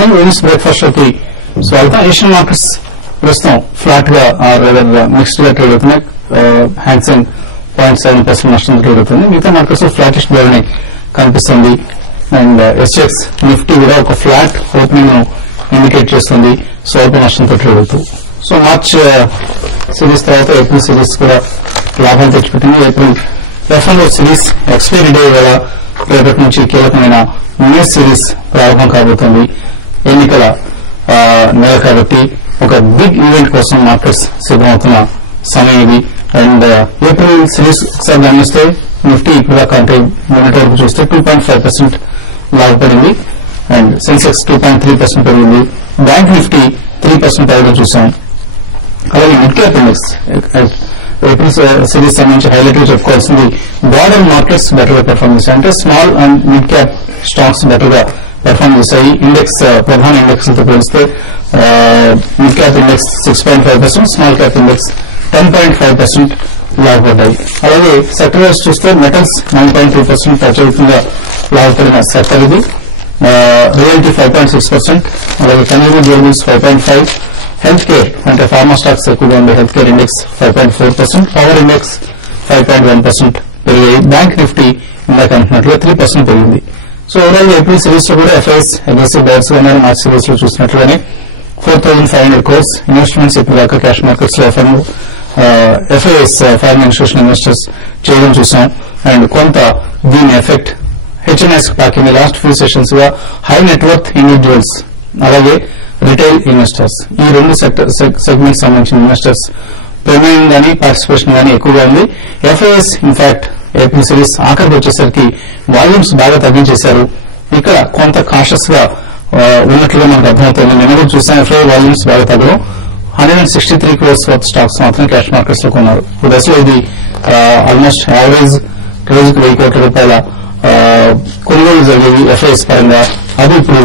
Morning wins breakfast షోకి స్వాగతం. Asian markets ప్రస్తుతం ఫ్లాట్ గా మిక్స్డ్ గా ట్రేడ్ అవుతున్నాయి. హ్యాంగ్సెంగ్ 0.7% నష్టం ట్రేడ్ అవుతుంది. మిగతా మార్కెట్స్ ఫ్లాటిష్ ధోరణి కనిపిస్తుంది. అండ్ ఎస్ఎక్స్ నిఫ్టీ కూడా ఒక ఫ్లాట్ ఓపెనింగ్ ను ఇండికేట్ చేస్తుంది. స్వల్ప నష్టంతో ట్రేడ్ అవుతుంది. సో మార్చ్ సిరీస్ తర్వాత ఏప్రిల్ సిరీస్ కూడా లాభాలు తెచ్చిపెట్టింది. April F&O series expiry day వేళ రేపటి నుంచి కీలకమైన మే సిరీస్ ప్రారంభం కాబోతోంది. ఎన్నికల నెల కాబట్టి ఒక బిగ్ ఈవెంట్ కోసం మార్కెట్స్ సిద్దమవుతున్న సమయం ఇది. అండ్ ఏప్రిల్ సిరీస్ ఒకసారి గమనిస్తే నిఫ్టీ ఇప్పుడు అంటే మొన్నటి వరకు చూస్తే 2.5% లాభపడింది. అండ్ సెన్సెక్స్ 2.3% పెరిగింది. బ్యాంక్ నిఫ్టీ 3% పెరగడం చూసాం. అలాగే mid cap index April series సంబంధించి హైలైట్ గా చెప్పుకోవాల్సింది బ్రాడర్ మార్కెట్స్ బెటర్ గా పెర్ఫార్మ్ చేశాయి. అంటే small and mid cap stocks better గా పెర్ఫార్మ్ చేశాయి. ఇండెక్స్ ప్రధాన ఇండెక్స్ తో పోలిస్తే mid cap index 6.5%, small cap index 10.5% లాభపడ్డాయి. అలాగే సెక్టర్ వైజ్ చూస్తే మెటల్స్ 9.2% అత్యధికంగా లాభపడిన సెక్టర్ ఇది. రియల్టీ 5.6%, అలాగే కన్జ్యూమర్ డ్యూరబుల్స్ 5.5%, హెల్త్ కేర్ అంటే ఫార్మా స్టాక్స్ ఎక్కువగా ఉండే health care index 5.4%, power index 5.1% పెరిగాయి. బ్యాంక్ నిఫ్టీ ఇందాక అంటున్నట్లుగా 3% పెరిగింది. సో ఓవరాల్ ఏప్రిల్ సిరీస్ లో కూడా ఎఫ్ఐఎస్ అగ్రెసివ్ బయర్స్ గా ఉన్నారు. మార్చ్ సిరీస్ లో చూసినట్లుగానే 4,500 crores ఇన్వెస్ట్మెంట్స్ ఇప్పుడు దాకా క్యాష్ మార్కెట్స్ లో ఎఫ్ఐఎస్ ఫారిన్ ఇన్స్టిట్యూషనల్ ఇన్వెస్టర్స్ చేయడం చూసాం. అండ్ కొంత దీని ఎఫెక్ట్ హెచ్ఎన్ఎస్ తాకింది. లాస్ట్ ఫ్యూ సెషన్స్ గా హై నెట్వర్త్ ఇండివిజువల్స్ అలాగే రిటైల్ ఇన్వెస్టర్స్ ఈ రెండు సెగ్మెంట్స్ సంబంధించిన ఇన్వెస్టర్స్ ప్రమేయం గానీ పార్టిసిపేషన్ గానీ ఎక్కువగా ఉంది. ఎఫ్ఐఎస్ ఇన్ఫాక్ట్ ఏప్రిల్ సిరీస్ ఆఖరికి వచ్చేసరికి వాల్యూమ్స్ బాగా తగ్గించేశారు. ఇక్కడ కొంత కాషస్ గా ఉన్నట్లుగా మనకు అర్థమవుతుంది. నిన్న కూడా చూసాం ఎఫ్ఐ వాల్యూమ్స్ బాగా తగ్గడం. 163 crores వర్త్ స్టాక్స్ మాత్రం క్యాష్ మార్కెట్స్ లో కొన్నారు. ఇప్పుడు దశలో ఇది ఆల్మోస్ట్ యావరేజ్ రోజుకు 1000 కోట్ల రూపాయల కొనుగోలు జరిగేవి ఎఫ్ఐఎస్ పరంగా. అది ఇప్పుడు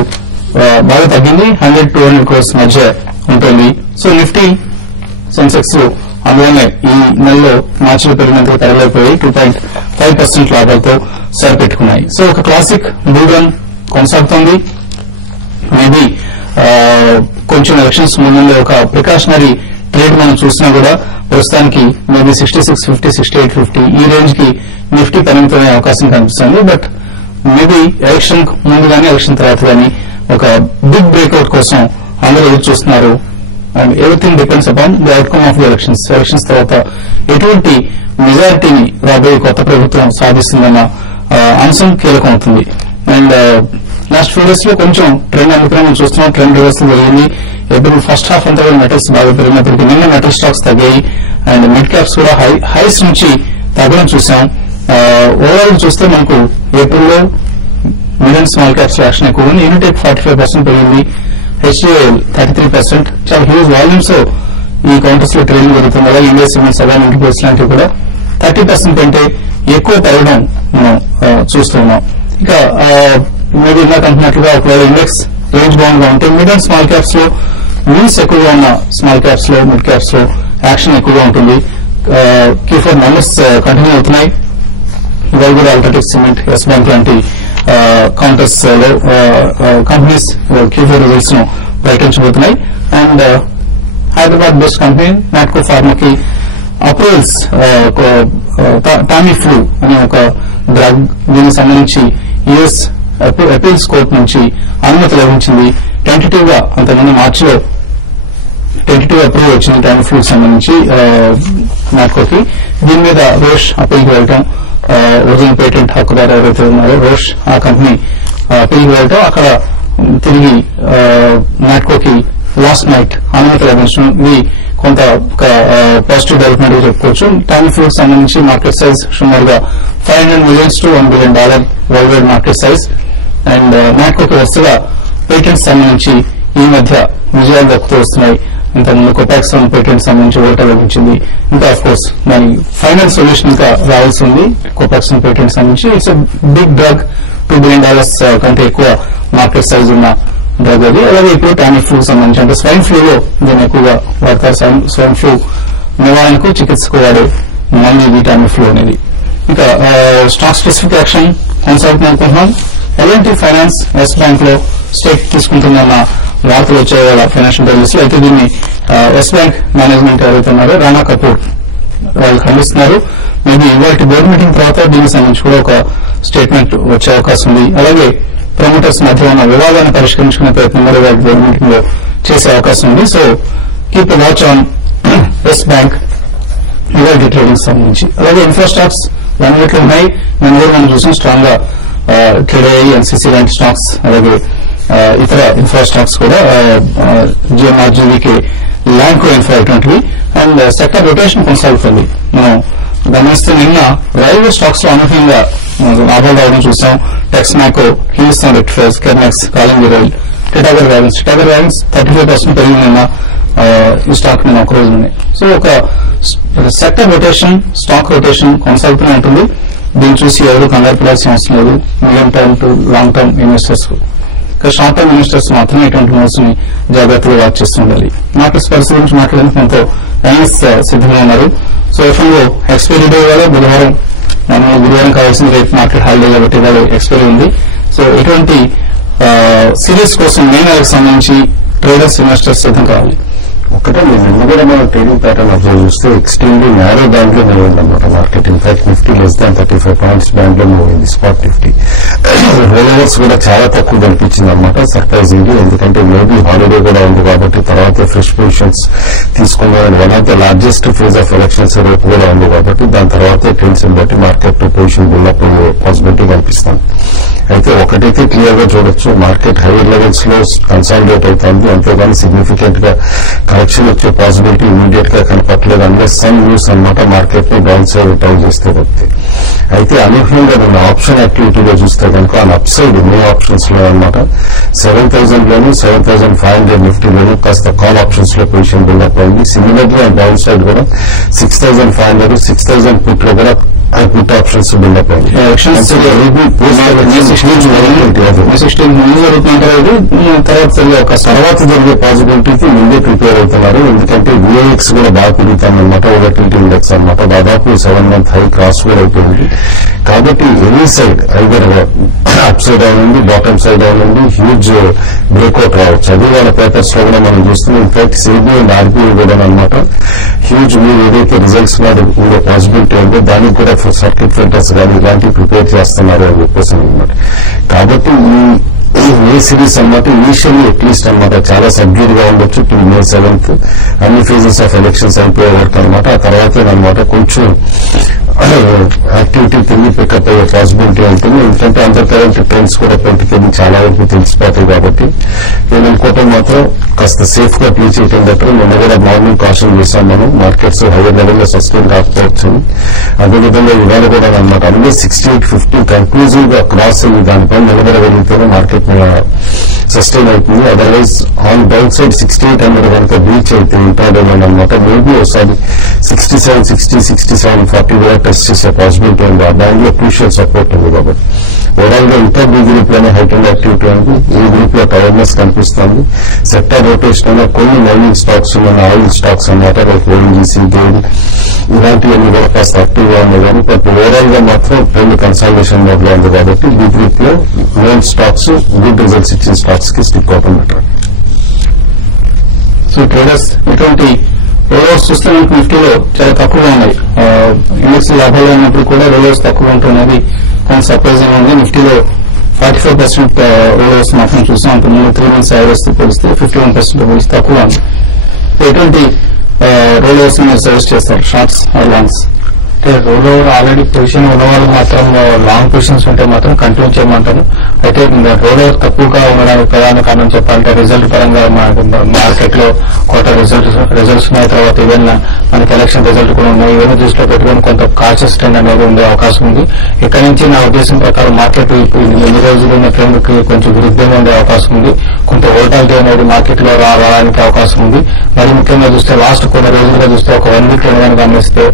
బాగా తగ్గింది. 100-200 crores మధ్య ఉంటుంది. సో నిఫ్టీ సెన్సెక్స్ అందులోనే ఈ నెలలో మార్చిలో పెరిగినంతగా పెరగలేకపోయి 2.5% లాభాలతో సరిపెట్టుకున్నాయి. సో ఒక క్లాసిక్ బుల్ రన్ కొనసాగుతోంది. మేబీ కొంచెం ఎలక్షన్స్ ముందు ఒక ప్రికాషనరీ ట్రేడ్ మనం చూసినా కూడా ప్రస్తుతానికి మేబీ 6650, 6850 ఈ రేంజ్ కి నిఫ్టీ పరిమితమయ్యే అవకాశం కనిపిస్తుంది. బట్ మేబీ ఎలక్షన్ ముందు గానీ ఎలక్షన్ తర్వాత గానీ ఒక బిగ్ బ్రేక్అవుట్ కోసం అందరూ ఎదురు చూస్తున్నారు. And everything depends upon the outcome of the elections. Elections తర్వాత ఎటువంటి మెజారిటీని రాబోయే కొత్త ప్రభుత్వం సాధిస్తుందన్న అంశం కీలకం అవుతుంది. అండ్ లాస్ట్ ఫ్యూ డేస్ లో కొంచెం ట్రెండ్ అందుకనే మనం చూస్తున్నాం. ట్రెండ్ రివర్సల్ జరిగింది. ఏప్రిల్ ఫస్ట్ హాఫ్ అంతా కూడా మెటల్స్ బాగా పెరిగినప్పటికీ నిన్న మెటల్ స్టాక్స్ తగ్గాయి. అండ్ మిడ్ క్యాప్స్ కూడా హైస్ నుంచి తగ్గడం చూసాం. ఓవరాల్ చూస్తే మనకు ఏప్రిల్లో mid and small caps action ఎక్కువ ఉంది. యూనిటెక్ 45% పెరిగింది. హెచ్ఏఎల్ 33%. చాలా హ్యూజ్ వాల్యూమ్స్ ఈ కౌంటర్స్ లో ట్రేడింగ్ జరుగుతుంది. అలాగే ఇండియా సిమెంట్స్ అలా ఇంటిగ్రేట్స్ లాంటివి కూడా 30% కంటే ఎక్కువ పెరగడం మనం చూస్తున్నాం. ఇక మీరు ఇందాక అంటున్నట్లుగా ఒకవేళ ఇండెక్స్ రేంజ్ బౌండ్ గా ఉంటే మిడ్ అండ్ స్మాల్ క్యాప్స్ లో మీన్స్ ఎక్కువగా ఉన్న స్మాల్ క్యాప్స్ లో మిడ్ క్యాప్స్ లో యాక్షన్ ఎక్కువగా ఉంటుంది. Q4 నంబర్స్ కంటిన్యూ అవుతున్నాయి. ఇవాళ కూడా అల్ట్రాటెక్ సిమెంట్, ఎస్ బ్యాంక్ లాంటి కౌంటర్స్ లో కంపెనీస్ Q4 రిజల్ట్స్ ను ప్రకటించబోతున్నాయి. And Hyderabad based company Natco ఫార్మాకి అప్రూవల్స్ టామీ ఫ్లూ అనే ఒక డ్రగ్ దీనికి సంబంధించి యుఎస్ అపీల్స్ కోర్టు నుంచి అనుమతి లభించింది. టెంటేటివ్ గా అంతకుముందు మార్చిలో టెంటేటివ్ అప్రూవల్ వచ్చింది టామీ ఫ్లూకి సంబంధించి నాట్కోకి. దీని మీద రోష్ అపీల్కి వెళ్ళటం, ఒరిజినల్ పేటెంట్ హక్కుదారు ఎవరైతే ఉన్నారో రోష్ ఆ కంపెనీ అపీల్కి వెళ్ళటం, అక్కడ తిరిగి నాట్కోకి లాస్ట్ నైట్ అనుమతి లభించడం ఇది కొంత పాజిటివ్ డెవలప్మెంట్ గా చెప్పుకోవచ్చు. టామీ ఫ్లూకి సంబంధించి మార్కెట్ సైజ్ సుమారుగా $500 million to $1 billion world wide market size. And నాట్కోకి వరుసగా పేటెంట్స్ సంబంధించి ఈ మధ్య విజయాలు దక్కుతూ వస్తున్నాయి. ఇంతకుముందు కోపాక్స్ పేటెంట్ సంబంధించి ఓటా లభించింది. ఇంకా అఫ్ కోర్స్ దాని ఫైనల్ సొల్యూషన్ ఇంకా రావాల్సి ఉంది. కోపాక్స్ పేటెంట్ సంబంధించి ఇట్స్ బిగ్ డ్రగ్, $2 billion కంటే ఎక్కువ మార్కెట్ సైజ్ ఉన్న డ్రగ్ అది. అలాగే ఇప్పుడు టామీ ఫ్లూ సంబంధించి అంటే స్వైన్ ఫ్లూలో దీన్ని ఎక్కువగా వాడతారు. స్వైన్ ఫ్లూ నివారణకు చికిత్సకు వాడే మందు ఇది టామీ ఫ్లూ అనేది. ఇక స్టాక్ స్పెసిఫిక్ యాక్షన్ కొనసాగుతుంది అనుకుంటున్నాం. L&T ఫైనాన్స్ ఎస్ బ్యాంక్ లో స్టేక్ తీసుకుంటుందన్న వార్తలు వచ్చే వాళ్ళ ఫైనాన్షియల్ డైరీస్ లో. అయితే దీన్ని ఎస్ బ్యాంక్ మేనేజ్మెంట్ ఎవరైతున్నారో రాణా కపూర్ వాళ్ళు ఖండిస్తున్నారు. మేబీ ఇవాళ బోర్డు మీటింగ్ తర్వాత దీనికి సంబంధించి కూడా ఒక స్టేట్మెంట్ వచ్చే అవకాశం ఉంది. అలాగే ప్రమోటర్స్ మధ్య ఉన్న వివాదాన్ని పరిష్కరించుకునే ప్రయత్నం కూడా ఇవాళ బోర్డు మీటింగ్ లో చేసే అవకాశం ఉంది. So keep watch on Yes Bank ఇవాళ ట్రేడింగ్ సంబంధించి. అలాగే ఇన్ఫ్రా స్టాక్స్ 1 వీక్ లో ఉన్నాయి. మనం చూసాం స్ట్రాంగ్ గా KDI, NCC లాంటి స్టాక్స్, అలాగే ఇతర ఇన్ఫ్రా స్టాక్స్ కూడా GMR, GVK, ల్యాంకో ఇన్ఫ్రా ఇటువంటివి. అండ్ సెక్టర్ రొటేషన్ కొనసాగుతుంది. మనం గమనిస్తే నిన్న రైల్వే స్టాక్స్ లో అనూహ్యంగా లాభాలు రావడం చూసాం. టెక్స్మాకో, హిందుస్థాన్ రెక్టిఫైర్స్, కెర్నెక్స్, కాలింగ్ రైల్, టిటాగర్ వ్యాగన్స్ 35% పెరిగింది నిన్న ఈ స్టాక్ నిన్న ఒక రోజు ఉన్నాయి. సో ఒక సెక్టర్ రొటేషన్, స్టాక్ రొటేషన్ కొనసాగుతూనే ఉంటుంది. దీన్ని చూసి ఎవరు కంగారు పడాల్సిన అవసరం లేదు. Medium term two long term investors కు. షార్ట్ టర్మ్ ఇన్వెస్టర్స్ మాత్రమే ఇటువంటి మూవ్స్ ని జాగ్రత్తగా వాచ్ చేస్తుండాలి. మార్కెట్స్ పరిస్థితి గురించి మాట్లాడడానికి మనతో అనలిస్ట్ సిద్ధంగా ఉన్నారు. సో ఎఫ్ఎంలో ఎక్స్పైరీ డే ఇవాళ బుధవారం, మనం గురువారం కావాల్సిన రేపు మార్కెట్ హాలిడే కాబట్టి ఇవాళ ఎక్స్పైరీ ఉంది. సో ఇటువంటి సిరీస్ కోసం మెయిన్ నెలకు సంబంధించి ట్రేడర్స్, ఇన్వెస్టర్స్ సిద్ధం కావాలి. ఒకటే నిన్న కూడా మనం ట్రేడింగ్ ప్యాటర్న్ అబ్జర్వ్ చేస్తే ఎక్స్ట్రీమ్లీ నేరో బ్యాండ్ లో మూవ్ అయిందన్నమాట market. In fact Nifty less than 35 points band లో మూవ్ అయింది స్పాట్ నిఫ్టీ. రోల్ ఓవర్స్ కూడా చాలా తక్కువ కనిపించింది అనమాట, సర్ప్రైజింగ్. ఎందుకంటే మేబీ హాలిడే కూడా ఉంది కాబట్టి తర్వాత ఫ్రెష్ పొజిషన్స్ తీసుకున్నారని. One of the largest phase of elections రేపు కూడా ఉంది కాబట్టి దాని తర్వాత ట్రెండ్స్ బట్టి మార్కెట్ పొజిషన్ బిల్డప్ అయ్యే పాసిబిలిటీ కనిపిస్తుంది. అయితే ఒకటైతే క్లియర్ గా చూడొచ్చు, మార్కెట్ హైయర్ లెవెల్స్ లో కన్సాలిడేట్ అవుతుంది. అంతేగాని సిగ్నిఫికెంట్ గా కరెక్షన్ వచ్చే పాసిబిలిటీ ఇమీడియట్ గా కనపట్లేదు. అందులో సమ్ న్యూస్ అనమాట మార్కెట్ ని డౌన్ సైడ్ టౌన్ చేస్తే తప్పితే. అయితే అనూహ్యంగా నేను ఆప్షన్ యాక్టివిటీలో చూస్తే కనుక అప్ సైడ్ న్యూ ఆప్షన్స్ లో అనమాట 7,000 లోను 7,500 నిఫ్టీలోను కాస్త కాల్ ఆప్షన్స్ లో పొజిషన్ బిల్డప్ అయింది. సిమిలర్లీ డౌన్ సైడ్ కూడా 6,500, 6,000 పుట్ లో కూడా పుట్ ఆప్షన్స్ బిల్డప్ అయింది. తర్వాత జరిగే పాసిబిలిటీకి ముందే ప్రిపేర్ అవుతున్నారు. ఎందుకంటే VIX కూడా బాగా పెరుగుతామన్నమాట, వోలటిలిటీ ఇండెక్స్ అనమాట. దాదాపు 7 month హై క్రాస్ కూడా అయిపోయింది. కాబట్టి any side either up side అవునండి, బాటమ్ సైడ్ అవునండి, హ్యూజ్ బ్రేక్అవుట్ రావచ్చు. అది వాళ్ళ పేపర్స్ లో కూడా మనం చూస్తున్నాం. ఇన్ఫాక్ట్ SEBI అండ్ RBI కూడా అనమాట హ్యూజ్ మీరు ఏదైతే రిజల్ట్స్ ఉండే పాసిబిలిటీ ఉందో దానికి కూడా సర్క్యూట్ ఫిల్టర్స్ కానీ ఇలాంటివి ప్రిపేర్ చేస్తున్నారు అని చెప్పేసి అనమాట. కాబట్టి ఈ సిరీస్ అన్నమాట ఇనిషియల్లీ అట్లీస్ట్ అనమాట చాలా సబ్డ్యూడ్ గా ఉండొచ్చు టు May 7th అన్ని ఫేజెస్ ఆఫ్ ఎలక్షన్స్ అయిపోయే వరకు అనమాట. ఆ తర్వాత అనమాట కొంచెం యాక్టివిటీ తిరిగి పికప్ అయ్యే పాసిబిలిటీ ఉంటుంది. ఎందుకంటే అండర్ కరెంట్ ట్రెండ్స్ కూడా పొలిటికల్ చాలా వరకు తెలిసిపోతాయి. కాబట్టి నేను అనుకోవటం మాత్రం కాస్త సేఫ్ గా ప్లే చేయటం బెటర్. నిన్న కూడా మార్నింగ్ కాషన్ చేశాం మనం, మార్కెట్స్ హైయర్ లెవెల్ లో సస్టైన్ కాకపోవచ్చు. అదేవిధంగా ఇవాళ కూడా అనమాట అందులో 6850 కన్క్లూజివ్ గా క్రాస్ అయ్యి దానిపై నిలబడగలిగితేనే మార్కెట్ సస్టైన్ అవుతుంది. అదర్వైజ్ ఆన్ డౌన్ సైడ్ 6800 కనుక బ్రీచ్ అయితే ఇంపార్టెంట్ అనమాట. మేబీ ఒకసారి 67, 60, 6740 కూడా టెస్ట్ చేసే పాసిబిలిటీ ఉంది. ఆ దానిలో క్రూషియల్ సపోర్ట్ ఉంది. కాబట్టి ఓవరాల్ గా ఇంటర్ బి గ్రూప్ లోనే హైటెండ్ యాక్టివిటీ ఉంది. ఈ గ్రూప్ లో టైర్నెస్ కనిపిస్తుంది. సెక్టర్ రొటేషన్ అయినా కొన్ని మైనింగ్ స్టాక్స్ ఉన్న ఆయిల్ స్టాక్స్ అన్నమాట ONGC, గెయిల్ ఇలాంటివన్నీ కూడా కాస్త యాక్టివ్ గా ఉన్నాయి. కానీ బట్ ఓవరాల్ గా మాత్రం ట్రెండ్ కన్సాలిడేషన్ మోడ్ లో ఉంది. కాబట్టి ఈ గ్రూప్ లో మెయిన్ స్టాక్స్ గుడ్ రిజల్ట్స్ ఇచ్చిన స్టాక్స్ కి స్టిక్ అవటం బెటర్. సో ట్రేడర్స్ ఇటువంటి రోలర్స్ చూస్తే మనకు నిఫ్టీలో చాలా తక్కువగా ఉన్నాయి. ఇండెక్స్ లాభాలు ఉన్నప్పుడు కూడా రోలర్స్ తక్కువ ఉంటున్నది కొంత సర్ప్రైజింగ్ ఉంది. నిఫ్టీలో 45% రోలర్స్ మాత్రం చూసాం. అంతకుముందు 3 months యావరేజ్ తో పోలిస్తే 51% పోలిస్తే తక్కువ ఉంది. ఎటువంటి రోలర్స్ మీరు సజెస్ట్ చేస్తారు, shorts or longs? Roll over already position ఉన్న వాళ్ళు మాత్రం లాంగ్ పొజిషన్స్ ఉంటే మాత్రం కంటిన్యూ చేయమంటాను. అయితే రోల్ ఓవర్ తక్కువగా ఉండడానికి ప్రధాన కారణం చెప్పాలంటే రిజల్ట్ పరంగా మార్కెట్ లో క్వార్టర్ రిజల్ట్స్ ఉన్నాయి. తర్వాత ఈవెన్ మనకి ఎలక్షన్ రిజల్ట్ కూడా ఉన్నాయి. ఇవన్నీ దృష్టిలో పెట్టుకుని కొంత కాషియస్ ట్రెండ్ అనేది ఉండే అవకాశం ఉంది. ఇక్కడ నుంచి నా ఉద్దేశం ప్రకారం మార్కెట్ ఎన్ని రోజులు ఉన్న ట్రెండ్ కి కొంచెం విరుద్ధంగా ఉండే అవకాశం ఉంది. కొంత వోల్టాలిటీ అనేది మార్కెట్ లో రావడానికి అవకాశం ఉంది. మరి ముఖ్యంగా చూస్తే లాస్ట్ కొన్ని రోజులుగా చూస్తే ఒక 1 week లో గమనిస్తే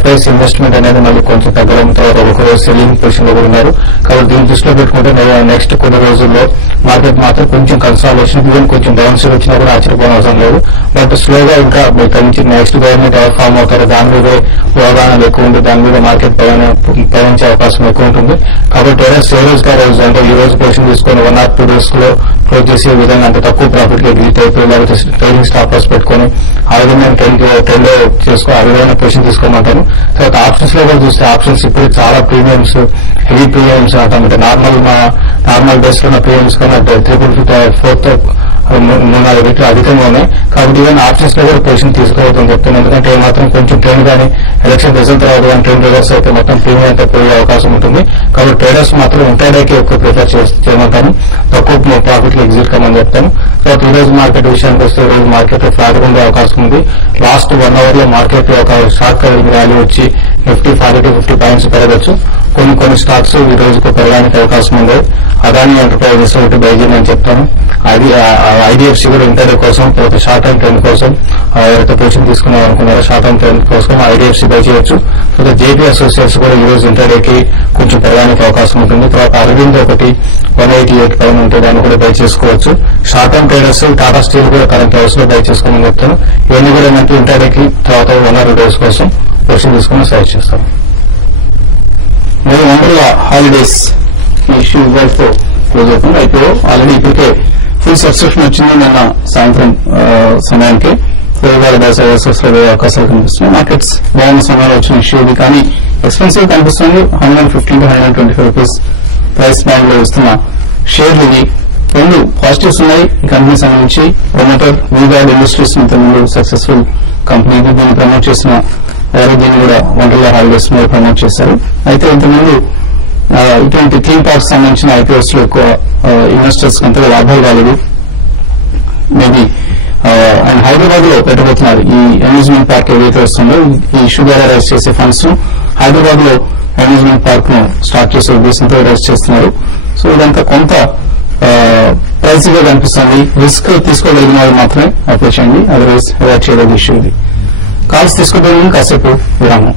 FIs ఇన్వెస్ట్మెంట్ అనేది మళ్ళీ కొంచెం తగ్గడం, తర్వాత ఒక రోజు సెల్లింగ్ పొజిషన్ లో కూడా ఉన్నారు. కాబట్టి దీన్ని దృష్టిలో పెట్టుకుంటే నెక్స్ట్ కొన్ని రోజుల్లో మార్కెట్ మాత్రం కొంచెం కన్సాలిడేషన్, ఈవెన్ కొంచెం డౌన్ సైడ్ వచ్చినా కూడా ఆశ్చర్యపోవడం అవసరం లేదు. బట్ స్లోగా ఇంకా ఇక్కడ నుంచి నెక్స్ట్ గవర్నమెంట్ ఎవరు ఫామ్ అవుతారో దాని మీదే అవగాహన ఎక్కువ ఉంది, దాని మీద మార్కెట్ పయనించే అవకాశం ఎక్కువ ఉంటుంది. కాబట్టి ట్రేడర్స్ ఏ రోజుగా రోజు అంటే ఈ రోజు పొజిషన్ తీసుకొని 1 or 2 days లో క్లోజ్ చేసే విధంగా అంటే తక్కువ ప్రాఫిట్ గా ఎగ్జిట్ అయిపోయి లేకపోతే ట్రైలింగ్ స్టాప్ లాస్ పెట్టుకొని ఆ విధంగా ట్రెండ్ లో చేసుకో ఆ విధంగా పొజిషన్ తీసుకోమంటాను. తర్వాత ఆప్షన్స్ లో కూడా చూస్తే ఆప్షన్స్ ఇప్పుడు చాలా ప్రీమియమ్స్, హెవీ ప్రీమియమ్స్ అంటాం. అంటే నార్మల్ బేస్ లో ఉన్న ప్రీమియమ్స్ కన్నా 3/4 3-4 రెట్లు అధికంగా ఉన్నాయి. కాబట్టి ఈవెన్ ఆప్షన్స్ లో కూడా పొజిషన్ తీసుకోవద్దని చెప్తాను. ఎందుకంటే మాత్రం కొంచెం ట్రెండ్ కానీ ఎలక్షన్ రిజల్ట్ తర్వాత కానీ ట్రెండ్ రివర్స్ అయితే మొత్తం ప్రీమియం అంతా పోయే అవకాశం ఉంటుంది. కాబట్టి ట్రేడర్స్ మాత్రం ఇంట్రాడేకి ఎక్కువ ప్రిఫర్ చేయమంటాను, తక్కువ ప్రాఫిట్ లో ఎగ్జిట్ కమని చెప్తాను. తర్వాత ఈ రోజు మార్కెట్ విషయానికి వస్తే ఈ రోజు మార్కెట్ ఫ్లాట్ ఉండే అవకాశం ఉంది. లాస్ట్ 1 hour లో మార్కెట్ ఒక షార్ట్ కవరింగ్ ర్యాలీ వచ్చి నిఫ్టీ 40 to 50 పాయింట్స్ పెరగచ్చు. కొన్ని స్టాక్స్ ఈ రోజుకు పెరగడానికి అవకాశం ఉంది. అదాని ఎంటర్ప్రైజెస్ ఒకటి బై చేయమని చెప్తాను. ఐడిఎఫ్సి కూడా ఇంటర్డే కోసం తర్వాత షార్ట్ టర్మ్ ట్రెండ్ కోసం ఎవరైతే పొజిషన్ తీసుకున్నాం అనుకున్నారో షార్ట్ టర్మ్ ట్రెండ్ కోసం ఐడిఎఫ్సి బై చేయొచ్చు. తర్వాత జేపీ అసోసియేట్స్ కూడా ఈ రోజు ఇంటర్డేకి కొంచెం పెరగడానికి అవకాశం ఉంటుంది. తర్వాత అరవింద్ ఒకటి 188 పైన ఉంటే దాన్ని కూడా బై చేసుకోవచ్చు. Short term traders Tata steel కూడా కరెంట్ అవర్స్ లో బై చేసుకోమని చెప్తాను. ఇవన్నీ కూడా ఏంటంటే ఇంటర్డేకి తర్వాత 1 or 2 days కోసం పొజిషన్ తీసుకుని సజెస్ట్ చేస్తాను. మరి వండర్లా హాలిడేస్ ఇష్యూ తో క్లోజ్ అవుతుంది. అయితే ఆల్రెడీ ఇప్పటికే ఫుల్ సబ్స్క్రిప్షన్ వచ్చింది నిన్న సాయంత్రం సమయానికి. ఇవాళ అవకాశాలు కనిపిస్తున్నాయి. మార్కెట్స్ బాగున్న సమయంలో వచ్చిన ఇష్యూ ఇది, కానీ ఎక్స్పెన్సివ్ కనిపిస్తుంది. 150 to 125 రూపీస్ ప్రైస్ బ్యాండ్ లో ఇస్తున్న షేర్లు ఇవి. 2 పాజిటివ్స్ ఉన్నాయి ఈ కంపెనీ సంబంధించి. ప్రమోటర్ వీగార్డ్ ఇండస్ట్రీస్ ఇంతకుముందు సక్సెస్ఫుల్ కంపెనీ, దీన్ని ప్రమోట్ చేసిన ఎవరు దీన్ని కూడా వండర్లా హాలిడేస్ మీద ప్రమోట్ చేశారు. అయితే ఇంతకుముందు ఇటువంటి థీమ్ పార్క్స్ సంబంధించిన ఐపీఓస్ లో ఎక్కువ ఇన్వెస్టర్స్ అంతగా లాభాలు రాలేదు. మేబీ అండ్ హైదరాబాద్ లో పెట్టబోతున్నారు ఈ అమ్యూజ్మెంట్ పార్క్ ఏదైతే వస్తుందో ఈ ఇష్యూ ద్వారా రైజ్ చేసే ఫండ్స్ ను హైదరాబాద్ లో అమ్యూజ్మెంట్ పార్క్ ను స్టార్ట్ చేసే ఉద్దేశంతో రైజ్ చేస్తున్నారు. సో ఇదంతా కొంత ప్రైసీగా కనిపిస్తుంది. రిస్క్ తీసుకోగలిగిన వాళ్ళు మాత్రమే అప్లై చేయండి, అదర్వైజ్ అవాయిడ్ చేయలేదు ఇష్యూ ఇది. కాల్స్ తీసుకోవడం కాసేపు విరామం.